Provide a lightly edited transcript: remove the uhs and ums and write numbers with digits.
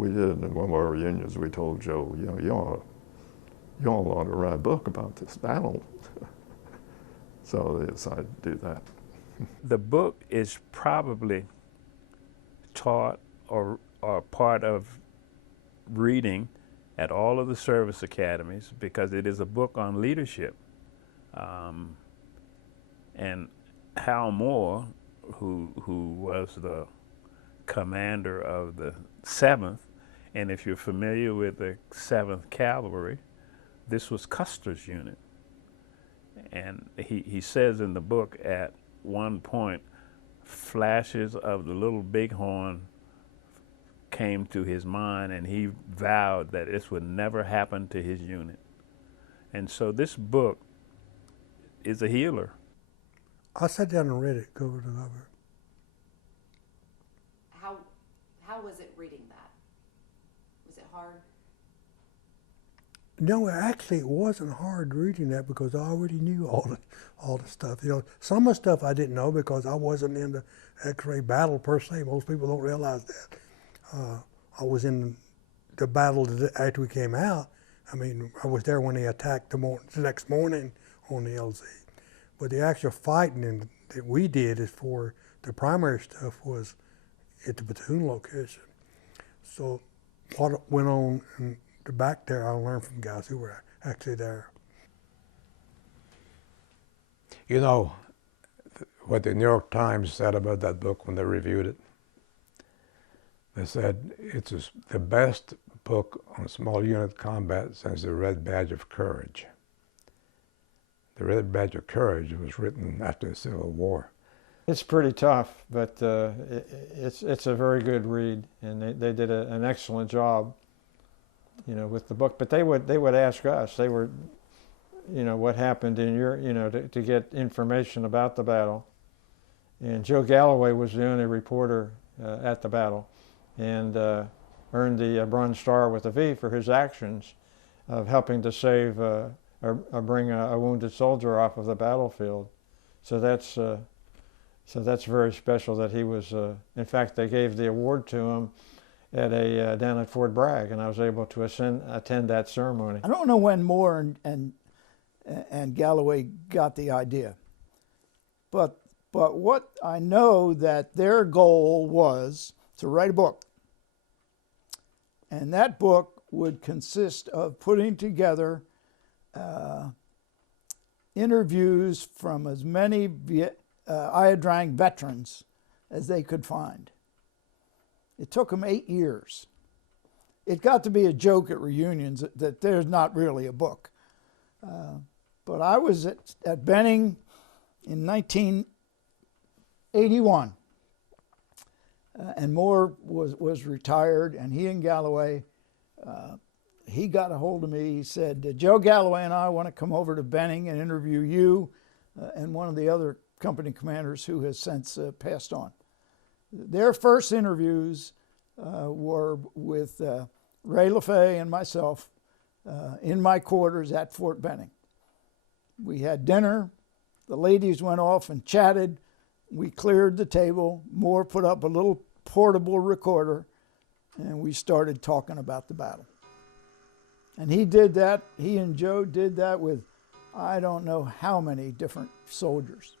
we did in one of our reunions, we told Joe, you know, you all ought to write a book about this battle. So they decided to do that. The book is probably taught or part of reading at all of the service academies because it is a book on leadership. And Hal Moore, who was the commander of the 7th, and if you're familiar with the 7th Cavalry, this was Custer's unit. And he says in the book at one point, flashes of the Little Bighorn came to his mind, and he vowed that this would never happen to his unit. And so this book is a healer. I sat down and read it cover to cover. How was it reading that? Was it hard? No, actually, it wasn't hard reading that because I already knew all the stuff. You know, some of the stuff I didn't know because I wasn't in the X-ray battle per se. Most people don't realize that. I was in the battle after we came out. I mean, I was there when they attacked the next morning on the LZ. But the actual fighting that we did is for the primary stuff was at the platoon location. So what went on in the back there, I learned from guys who were actually there. You know what the New York Times said about that book when they reviewed it? They said it's the best book on small unit combat since the Red Badge of Courage. The Red Badge of Courage was written after the Civil War. It's pretty tough, but it's a very good read, and they did an excellent job, you know, with the book. But they would ask us. They were, you know, what happened in your, you know, to get information about the battle. And Joe Galloway was the only reporter at the battle, and earned the Bronze Star with a V for his actions of helping to save or bring a wounded soldier off of the battlefield. So that's very special that he was. In fact, they gave the award to him at down at Fort Bragg, and I was able to attend that ceremony. I don't know when Moore and Galloway got the idea, but what I know that their goal was to write a book, and that book would consist of putting together interviews from as many Ia Drang veterans as they could find. It took them 8 years. It got to be a joke at reunions that there's not really a book. But I was at Benning in 1981, and Moore was retired, and he and Galloway, he got a hold of me. He said, Joe Galloway and I want to come over to Benning and interview you and one of the other company commanders who has since passed on. Their first interviews were with Ray LaFay and myself in my quarters at Fort Benning. We had dinner, the ladies went off and chatted, we cleared the table, Moore put up a little portable recorder, and we started talking about the battle. And he did that, he and Joe did that with I don't know how many different soldiers.